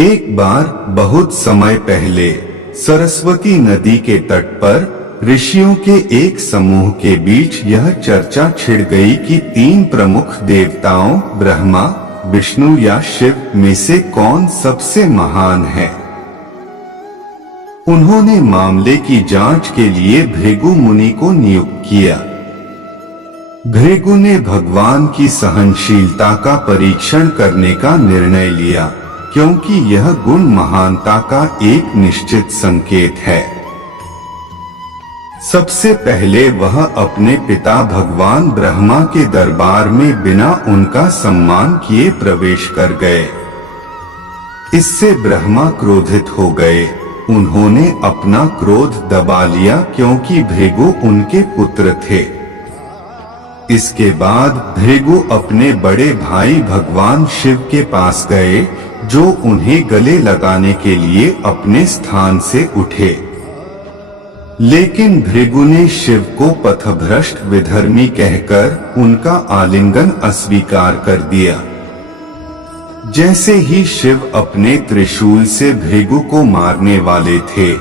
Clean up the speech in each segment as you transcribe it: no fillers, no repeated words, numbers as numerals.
एक बार बहुत समय पहले सरस्वती नदी के तट पर ऋषियों के एक समूह के बीच यह चर्चा छिड़ गई कि तीन प्रमुख देवताओं ब्रह्मा, विष्णु या शिव में से कौन सबसे महान है। उन्होंने मामले की जांच के लिए भृगु मुनि को नियुक्त किया। भृगु ने भगवान की सहनशीलता का परीक्षण करने का निर्णय लिया, क्योंकि यह गुण महानता का एक निश्चित संकेत है। सबसे पहले वह अपने पिता भगवान ब्रह्मा के दरबार में बिना उनका सम्मान किए प्रवेश कर गए। इससे ब्रह्मा क्रोधित हो गए। उन्होंने अपना क्रोध दबा लिया, क्योंकि भृगु उनके पुत्र थे। इसके बाद भृगु अपने बड़े भाई भगवान शिव के पास गए, जो उन्हें गले लगाने के लिए अपने स्थान से उठे। लेकिन भृगु ने शिव को पथभ्रष्ट विधर्मी कहकर उनका आलिंगन अस्वीकार कर दिया। जैसे ही शिव अपने त्रिशूल से भृगु को मारने वाले थे,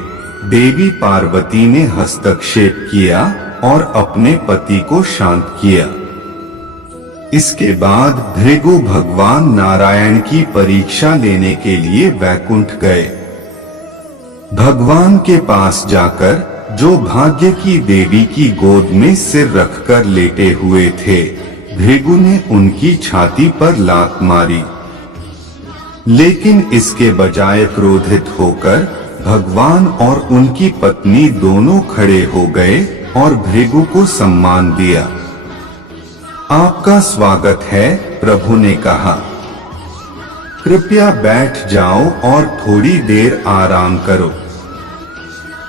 देवी पार्वती ने हस्तक्षेप किया और अपने पति को शांत किया। इसके बाद भृगु भगवान नारायण की परीक्षा लेने के लिए वैकुंठ गए। भगवान के पास जाकर, जो भाग्य की देवी की गोद में सिर रखकर लेटे हुए थे, भृगु ने उनकी छाती पर लात मारी। लेकिन इसके बजाय क्रोधित होकर भगवान और उनकी पत्नी दोनों खड़े हो गए और भृगु को सम्मान दिया। आपका स्वागत है, प्रभु ने कहा। कृपया बैठ जाओ और थोड़ी देर आराम करो।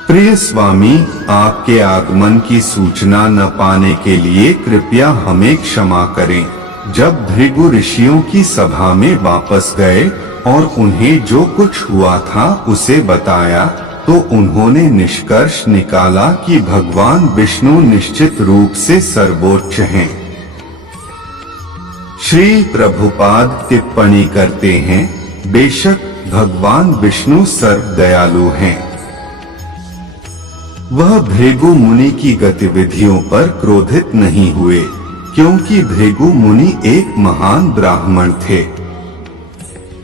प्रिय स्वामी, आपके आगमन की सूचना न पाने के लिए कृपया हमें क्षमा करें। जब भृगु ऋषियों की सभा में वापस गए और उन्हें जो कुछ हुआ था उसे बताया, तो उन्होंने निष्कर्ष निकाला कि भगवान विष्णु निश्चित रूप से सर्वोच्च हैं। श्री प्रभुपाद टिप्पणी करते हैं, बेशक भगवान विष्णु सर्व दयालु हैं। वह भृगु मुनि की गतिविधियों पर क्रोधित नहीं हुए, क्योंकि भृगु मुनि एक महान ब्राह्मण थे।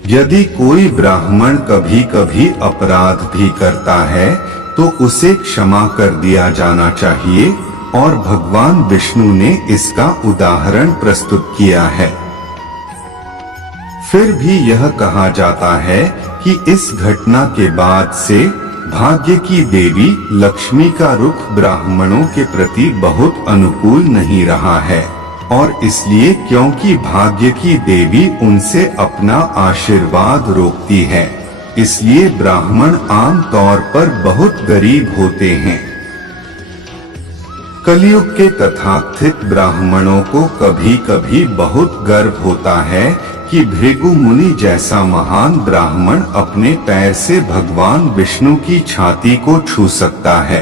यदि कोई ब्राह्मण कभी कभी अपराध भी करता है, तो उसे क्षमा कर दिया जाना चाहिए, और भगवान विष्णु ने इसका उदाहरण प्रस्तुत किया है। फिर भी यह कहा जाता है कि इस घटना के बाद से भाग्य की देवी लक्ष्मी का रुख ब्राह्मणों के प्रति बहुत अनुकूल नहीं रहा है, और इसलिए क्योंकि भाग्य की देवी उनसे अपना आशीर्वाद रोकती है, इसलिए ब्राह्मण आम तौर पर बहुत गरीब होते हैं। कलयुग के तथाकथित ब्राह्मणों को कभी कभी बहुत गर्व होता है कि भृगु मुनि जैसा महान ब्राह्मण अपने पैर से भगवान विष्णु की छाती को छू सकता है।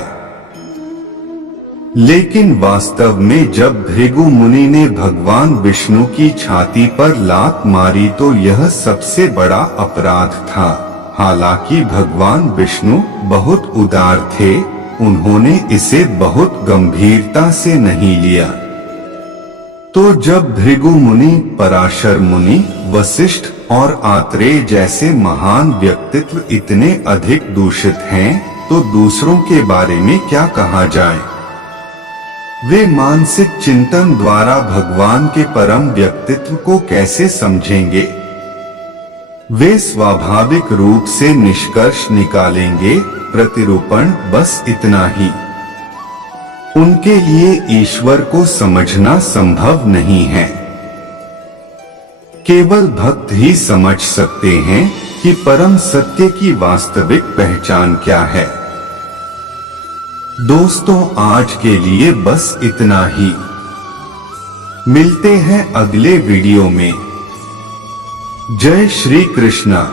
लेकिन वास्तव में जब भृगु मुनि ने भगवान विष्णु की छाती पर लात मारी, तो यह सबसे बड़ा अपराध था। हालांकि भगवान विष्णु बहुत उदार थे, उन्होंने इसे बहुत गंभीरता से नहीं लिया। तो जब भृगु मुनि, पराशर मुनि, वशिष्ठ और आत्रेय जैसे महान व्यक्तित्व इतने अधिक दूषित हैं, तो दूसरों के बारे में क्या कहा जाए। वे मानसिक चिंतन द्वारा भगवान के परम व्यक्तित्व को कैसे समझेंगे। वे स्वाभाविक रूप से निष्कर्ष निकालेंगे, प्रतिरूपण बस इतना ही। उनके लिए ईश्वर को समझना संभव नहीं है। केवल भक्त ही समझ सकते हैं कि परम सत्य की वास्तविक पहचान क्या है। दोस्तों, आज के लिए बस इतना ही। मिलते हैं अगले वीडियो में। जय श्री कृष्ण।